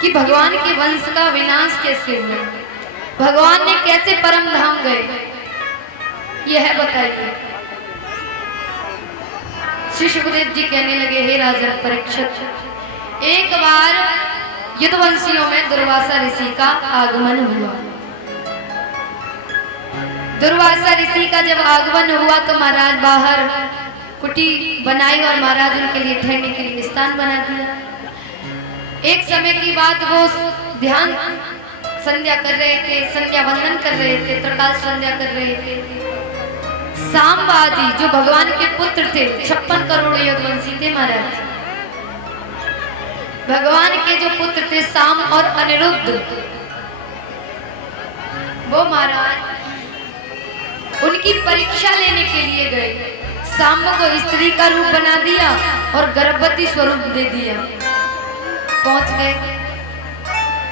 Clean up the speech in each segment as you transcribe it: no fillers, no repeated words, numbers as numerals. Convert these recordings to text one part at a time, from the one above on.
कि भगवान के वंश का विनाश कैसे हुआ, भगवान ने कैसे परम धाम गए, यह बताइए। श्री सुखदेव जी कहने लगे, हे राजा परीक्षित, एक बार युद्धवंशियों में दुर्वासा ऋषि का आगमन हुआ। दुर्वासा ऋषि का जब आगमन हुआ तो महाराज बाहर कुटी बनाई और महाराज उनके लिए ठहरने के लिए स्थान बना दिया। एक समय की बात, वो ध्यान संध्या कर रहे थे, संध्या वंदन कर रहे थे, त्रिकाल संध्या कर रहे थे। सांबादी जो भगवान के पुत्र थे, 56 करोड़ यदुवंशी थे महाराज, भगवान के जो पुत्र थे साम और अनिरुद्ध, वो महाराज उनकी परीक्षा लेने के लिए गए। साम को स्त्री का रूप बना दिया और गर्भवती स्वरूप दे दिया। पहुंच गए,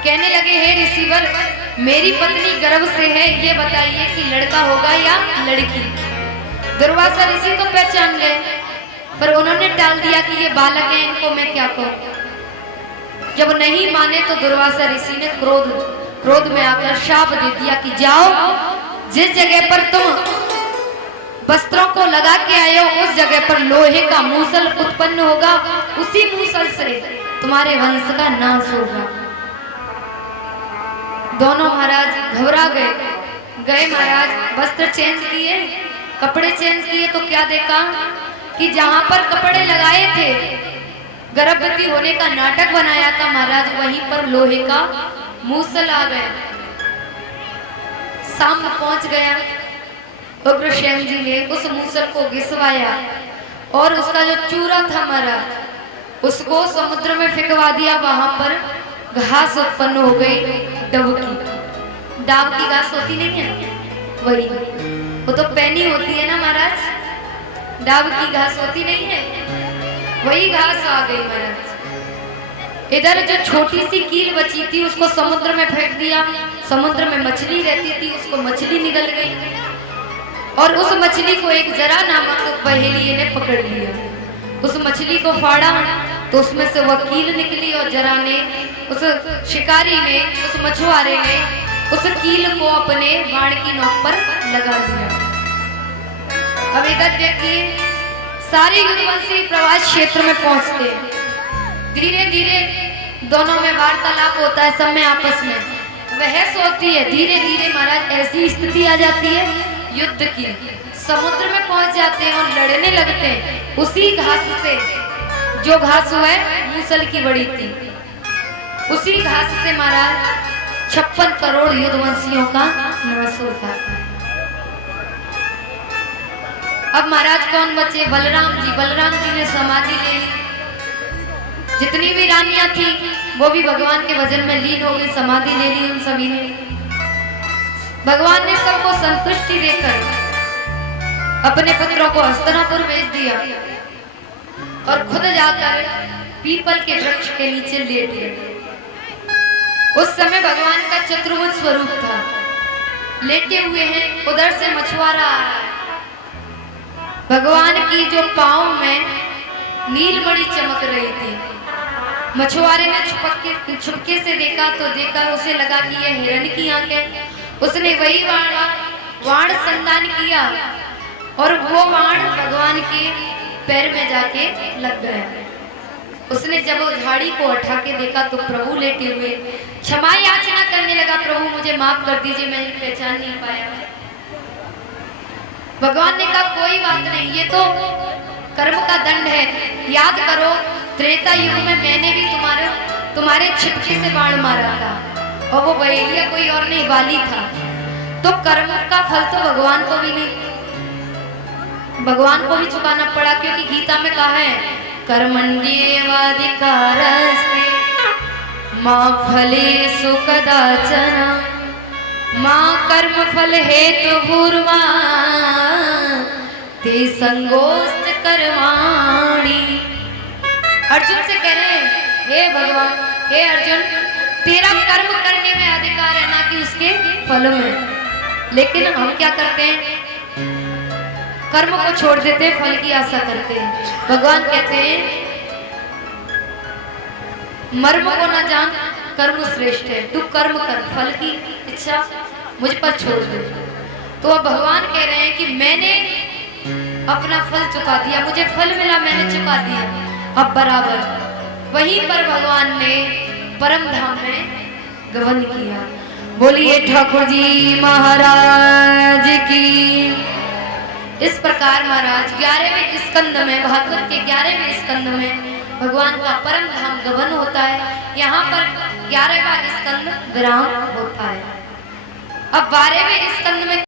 कहने लगे, हे ऋषिवर, मेरी पत्नी गर्भ से है, ये बताइए कि लड़का होगा या लड़की। दुर्वासा ऋषि तो पहचान गए, पर उन्होंने टाल दिया कि ये बालक है, इनको मैं क्या कहूं। जब नहीं माने तो दुर्वासा ऋषि ने क्रोध में आकर शाप दे दिया कि जाओ, जिस जगह पर तुम वस्त्रों को लगा के आए हो उस जगह पर लोहे का मूसल उत्पन्न होगा, उसी मूसल से तुम्हारे वंश का नाश होगा। दोनों महाराज घबरा गए महाराज वस्त्र चेंज किए, कपड़े चेंज किए तो क्या देखा कि जहां पर कपड़े लगाए थे, गर्भवती होने का नाटक बनाया था महाराज, वहीं पर लोहे का मूसल आ गया। साम पहुंच गया, उग्रसेन जी ने उस मूसल को घिसवाया और उसका जो चूरा था महाराज उसको समुद्र में फेंकवा दिया। वहां पर घास उत्पन्न हो गई, डाब की घास होती नहीं है, वही, वो तो पैनी होती है ना महाराज, डाब की घास होती नहीं है, वही घास आ गई महाराज। इधर जो छोटी सी कील बची थी उसको समुद्र में फेंक दिया, समुद्र में मछली रहती थी, उसको मछली निगल गई और उस मछली को एक जरा नामक पहेलिये ने पकड़ लिया। उस मछली को फाड़ा तो उसमें से वह कील निकली और जरा ने, उस शिकारी ने, उस मछुआरे ने उस कील को अपने बाण की नोक पर लगा दिया। अब इधर देखिए, सारे युद्धवंशी प्रवास क्षेत्र में पहुंचते, धीरे धीरे दोनों में वार्तालाप होता है, सब में आपस में बहस होती है। धीरे धीरे महाराज ऐसी स्थिति आ जाती है युद्ध की, समुद्र में पहुंच जाते हैं और लड़ने लगते हैं उसी घास से, जो घास हुआ है मूसल की बड़ी थी, उसी घास से महाराज 56 करोड़ युद्धवंशियों का नाश होता है। अब महाराज कौन बचे? बलराम जी। बलराम जी ने समाधि ले ली, जितनी भी रानियां थी वो भी भगवान के भजन में लीन हो गई, समाधि ले ली उन सभी ने। भगवान ने सबको संतुष्टि देकर अपने पुत्रों को हस्तिनापुर भेज दिया और खुद जाकर पीपल के वृक्ष के नीचे लेट गए। उस समय भगवान का चतुर्भुज स्वरूप था, लेटे हुए हैं, उधर से मछुआरा आ रहा है। भगवान की जो पांव में नीलमणि चमक रही थी, मछुआरे ने छुपके से देखा तो देखा, उसे लगा कि यह हिरण की आंखें। उसने वही वाण संधान किया और वो वाण भगवान के पैर में जाके लग गया। उसने जब वो झाड़ी को उठा के देखा तो प्रभु लेटे हुए, क्षमा याचना करने लगा, प्रभु मुझे माफ कर दीजिए, मैंने पहचान नहीं पाया। भगवान ने कहा कोई बात नहीं, ये तो कर्म का दंड है, याद करो त्रेता युग में मैंने भी तुम्हारे छिपके से बाण मारा था और वो बहेलिया कोई और नहीं, वाली था। तो कर्म का फल तो भगवान को भी नहीं, भगवान को भी चुकाना पड़ा, क्योंकि गीता में कहा है कर्मण्येवाधिकारस्ते मा फलेषु कदाचन मा कर्म फल हेतुर्मा ते संगोस्त कर्माणि। अर्जुन से कह रहे हैं, हे भगवान, हे अर्जुन, तेरा कर्म करने में अधिकार है, ना कि उसके फल में। लेकिन हम क्या करते हैं, कर्म को छोड़ देते हैं, फल की आशा करते हैं। भगवान कहते हैं मर्म को न जान कर्म श्रेष्ठ है, तू कर्म कर, फल की इच्छा मुझ पर छोड़ दे। तो अब भगवान कह रहे हैं कि मैंने अपना फल चुका दिया, मुझे फल मिला, मैंने चुका दिया। अब बराबर वहीं पर भगवान ने परम धाम में गमन किया। बोलिए ठाकुर जी महाराज की। इस प्रकार महाराज 11वें स्कंद में, भागवत के 11वें स्कंद में भगवान का परम धाम गमन होता है। यहाँ पर 11वां स्कंद विराम होता है। अब 12वें स्कंद में